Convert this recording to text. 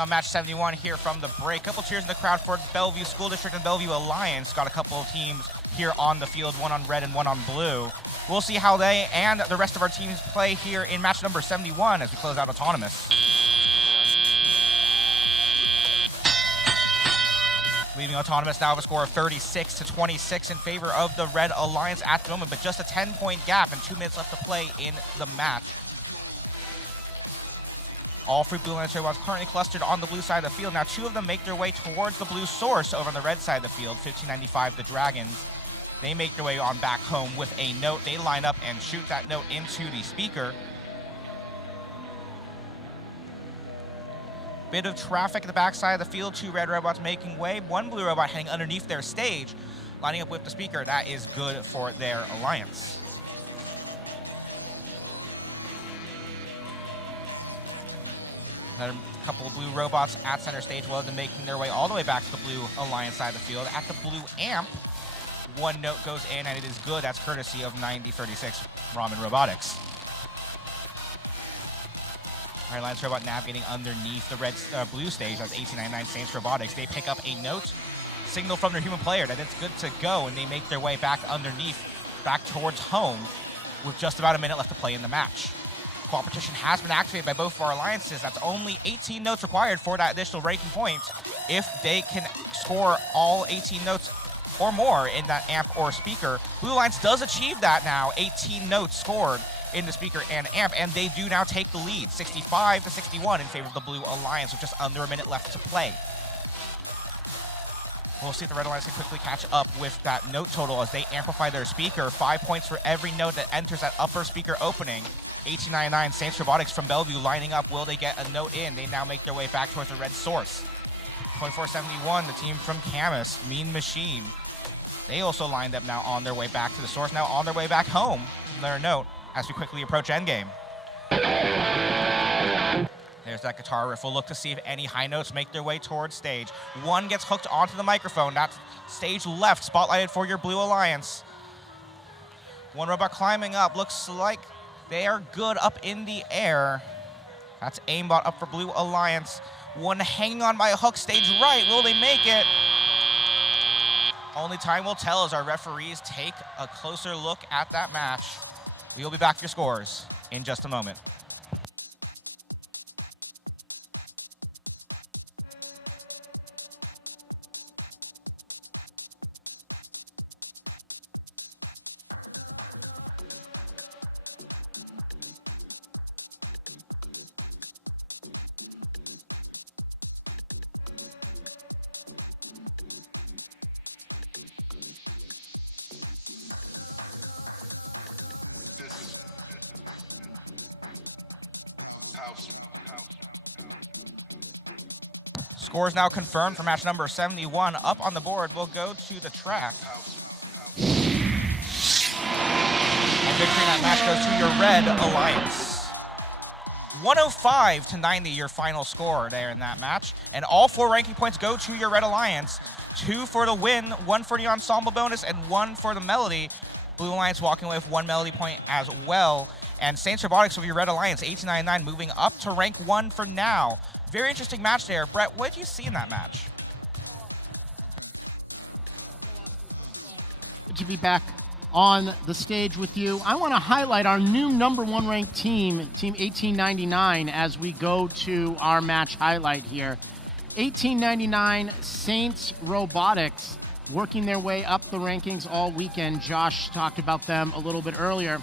on match 71 here from the break. Couple cheers in the crowd for Bellevue School District and Bellevue Alliance. Got a couple of teams here on the field, one on red and one on blue. We'll see how they and the rest of our teams play here in match number 71 as we close out Autonomous. Leaving Autonomous now with a score of 36-26 in favor of the Red Alliance at the moment, but just a 10-point gap and 2 minutes left to play in the match. All three Blue Alliance robots currently clustered on the blue side of the field. Now 2 of them make their way towards the blue source over on the red side of the field, 1595 the Dragons. They make their way on back home with a note. They line up and shoot that note into the speaker. Bit of traffic in the backside of the field. 2 red robots making way. 1 blue robot heading underneath their stage, lining up with the speaker. That is good for their alliance. Another couple of blue robots at center stage, well, they're making their way all the way back to the blue alliance side of the field. At the blue amp, 1 note goes in, and it is good. That's courtesy of 9036 Ramen Robotics. Our Alliance robot navigating underneath the blue stage. That's 1899 Saints Robotics. They pick up a note, signal from their human player that it's good to go, and they make their way back underneath, back towards home, with just about a minute left to play in the match. Competition has been activated by both of our alliances. That's only 18 notes required for that additional ranking points. If they can score all 18 notes or more in that amp or speaker, Blue Alliance does achieve that now. 18 notes scored in the speaker and amp, and they do now take the lead, 65-61 in favor of the Blue Alliance with just under a minute left to play. We'll see if the Red Alliance can quickly catch up with that note total as they amplify their speaker. 5 points for every note that enters that upper speaker opening. 1899 Saints Robotics from Bellevue lining up. Will they get a note in? They now make their way back towards the red source. 2471, the team from Camus, Mean Machine. They also lined up now on their way back to the source, now on their way back home. Another note as we quickly approach endgame. There's that guitar riff. We'll look to see if any high notes make their way towards stage. 1 gets hooked onto the microphone. That's stage left, spotlighted for your Blue Alliance. 1 robot climbing up. Looks like they are good up in the air. That's aimbot up for Blue Alliance. 1 hanging on by a hook, stage right. Will they make it? Only time will tell as our referees take a closer look at that match. We will be back to your scores in just a moment. Scores now confirmed for match number 71. Up on the board, we'll go to the track. And victory in that match goes to your Red Alliance. 105-90, your final score there in that match. And all 4 ranking points go to your Red Alliance. 2 for the win, 1 for the ensemble bonus, and 1 for the melody. Blue Alliance walking away with 1 melody point as well. And Saints Robotics of your Red Alliance, 1899, moving up to rank 1 for now. Very interesting match there. Brett, what did you see in that match? Okay. Good to be back on the stage with you. I want to highlight our new #1 ranked team, Team 1899, as we go to our match highlight here. 1899 Saints Robotics working their way up the rankings all weekend. Josh talked about them a little bit earlier.